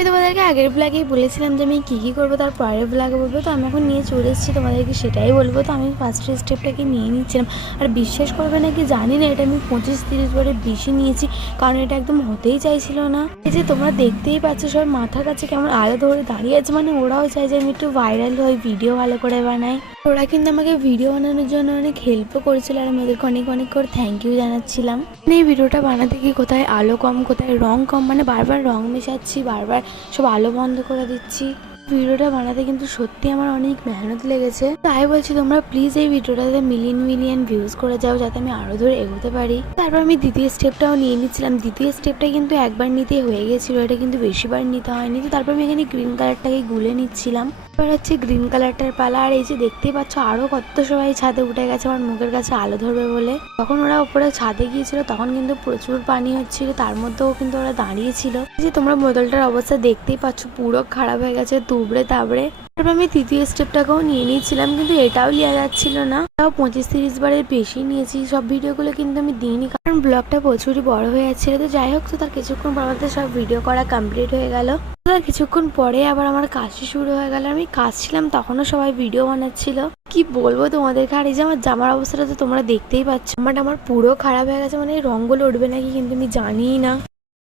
আমি তোমাদেরকে আগের ব্লগেই বলেছিলাম যে আমি কী করবো তার পরের ব্লগে বলবো। তো আমি এখন নিয়ে চলে এসেছি, তোমাদেরকে সেটাই বলবো। তো আমি ফার্স্ট স্টেপটাকে নিয়ে নিচ্ছিলাম। আর বিশ্বাস করবে না কি জানি না, এটা আমি 25-30 বারের বেশি নিয়েছি, কারণ এটা একদম হতেই চাইছিল না। এই যে তোমরা দেখতেই পাচ্ছ সব মাথার কাছে কেমন আলো ধরে দাঁড়িয়ে আছে, মানে ওরাও চায় যে আমি একটু ভাইরাল হই, ভিডিও ভালো করে বানাই। ওরা কিন্তু আমাকে ভিডিও বানানোর জন্য অনেক হেল্পও করেছিল, আর আমি ওদেরকে অনেক অনেক করে থ্যাংক ইউ জানাচ্ছিলাম। এই ভিডিওটা বানাতে গিয়ে কোথায় আলো কম, কোথায় রং কম, মানে বারবার রং মেশাচ্ছি, বারবার সব আলো বন্ধ করে দিচ্ছি। ভিডিওটা বানাতে কিন্তু সত্যি আমার অনেক মেহনত লেগেছে। তাই বলছি তোমরা প্লিজ এই ভিডিওটাতে মিলিয়ন ভিউজ করে যাও, যাতে আমি আরো দূর এগোতে পারি। তারপর আমি দ্বিতীয় স্টেপটাও নিয়ে নিচ্ছিলাম। দ্বিতীয় স্টেপটা কিন্তু একবার নিতে হয়ে গেছিল, এটা কিন্তু বেশিবার নিতে হয়নি। তো তারপর আমি এখানে গ্রিন কালারটাকে গুলে নিচ্ছিলাম। এবার হচ্ছে গ্রিন কালারটার পালা। আর এই যে দেখতেই পাচ্ছ আরো কত সবাই ছাদে উঠে গেছে আমার মুখের কাছে আলো ধরবে বলে। তখন ওরা উপরে ছাদে গিয়েছিল, তখন কিন্তু প্রচুর পানি হচ্ছিল, তার মধ্যেও কিন্তু ওরা দাঁড়িয়েছিল। এই যে তোমরা বোতলটার অবস্থা দেখতেই পাচ্ছ, পুরো খারাপ হয়ে গেছে, তুবড়ে তাবড়ে। তারপর আমি তৃতীয় স্টেপটাকেও নিয়ে নিয়েছিলাম, কিন্তু এটাও নেওয়া যাচ্ছিল না। তাও 25-30 বারের বেশি নিয়েছি। সব ভিডিওগুলো কিন্তু আমি দিইনি, কারণ ব্লগটা প্রচুরই বড় হয়ে যাচ্ছিল। তো যাই হোক, তো তার কিছুক্ষণ পর আমাদের সব ভিডিও করা কমপ্লিট হয়ে গেল। তার কিছুক্ষণ পরে আবার আমার কাশি শুরু হয়ে গেল। আমি কাশছিলাম, তখনও সবাই ভিডিও বানাচ্ছিল। কি বলবো তোমাদেরকে। আর এই যে আমার জামার অবস্থাটা তো তোমরা দেখতেই পাচ্ছ, আমার পুরো খারাপ হয়ে গেছে, মানে রঙগুলো উঠবে নাকি কিন্তু আমি জানিই না।